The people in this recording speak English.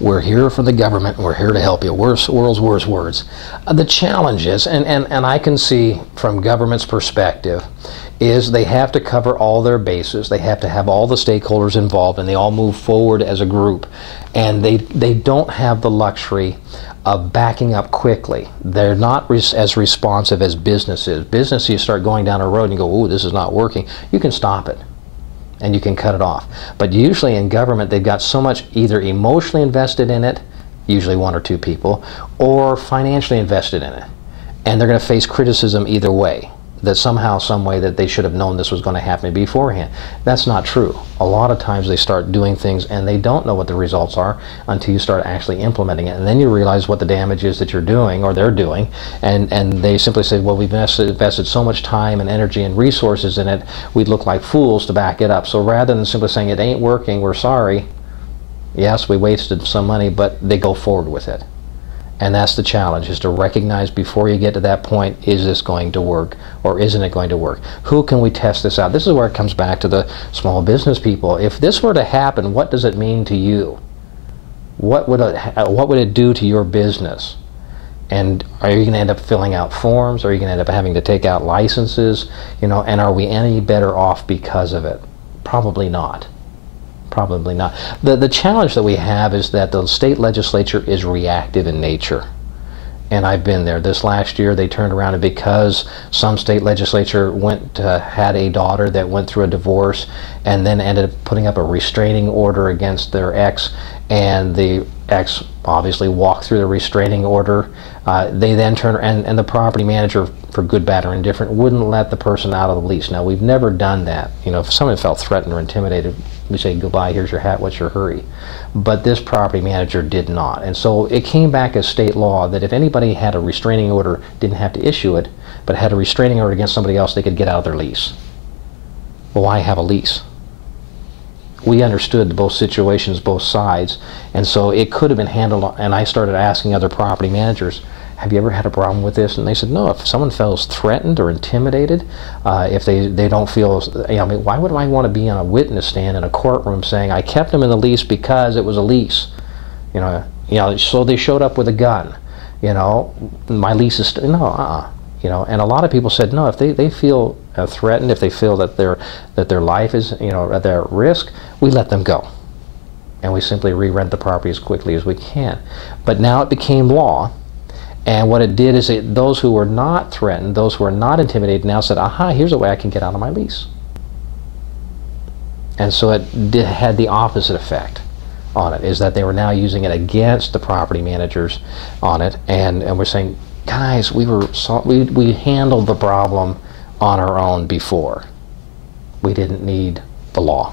We're here for the government, we're here to help you. World's worst words. The challenge is, and I can see from government's perspective, is they have to cover all their bases. They have to have all the stakeholders involved, and they all move forward as a group. And they don't have the luxury of backing up quickly. They're not as responsive as businesses. Business, you start going down a road and you go, "Ooh, this is not working." You can stop it and you can cut it off. But usually in government, they've got so much either emotionally invested in it, usually one or two people, or financially invested in it. And they're going to face criticism either way, that somehow, some way, that they should have known this was going to happen beforehand. That's not true. A lot of times they start doing things and they don't know what the results are until you start actually implementing it. And then you realize what the damage is that you're doing, or they're doing, and they simply say, well, we've invested so much time and energy and resources in it, we'd look like fools to back it up. So rather than simply saying it ain't working, we're sorry, yes, we wasted some money, but they go forward with it. And that's the challenge, is to recognize before you get to that point, is this going to work or isn't it going to work? Who can we test this out? This is where it comes back to the small business people. If this were to happen, what does it mean to you? What would it do to your business? And are you going to end up filling out forms? Are you going to end up having to take out licenses? You know, and are we any better off because of it? Probably not. Probably not. The challenge that we have is that the state legislature is reactive in nature. And I've been there. This last year they turned around, and because some state legislature had a daughter that went through a divorce and then ended up putting up a restraining order against their ex, and the ex obviously walked through the restraining order, they then turned, and the property manager, for good, bad, or indifferent, wouldn't let the person out of the lease. Now, we've never done that. You know, if someone felt threatened or intimidated, we say, goodbye, here's your hat, what's your hurry? But this property manager did not. And so it came back as state law that if anybody had a restraining order, didn't have to issue it, but had a restraining order against somebody else, they could get out of their lease. Well, why have a lease? We understood both situations, both sides, and so it could have been handled. And I started asking other property managers, have you ever had a problem with this? And they said, no. If someone feels threatened or intimidated, if they don't feel, you know, I mean, why would I want to be on a witness stand in a courtroom saying I kept them in the lease because it was a lease? You know, so they showed up with a gun. You know, my lease is no, you know. And a lot of people said no. If they feel threatened, if they feel that their life is, you know, at their risk, we let them go, and we simply re-rent the property as quickly as we can. But now it became law. And what it did is those who were not threatened, those who were not intimidated, now said, aha, here's a way I can get out of my lease. And so it had the opposite effect on it, is that they were now using it against the property managers on it. And we're saying, guys, we handled the problem on our own before. We didn't need the law.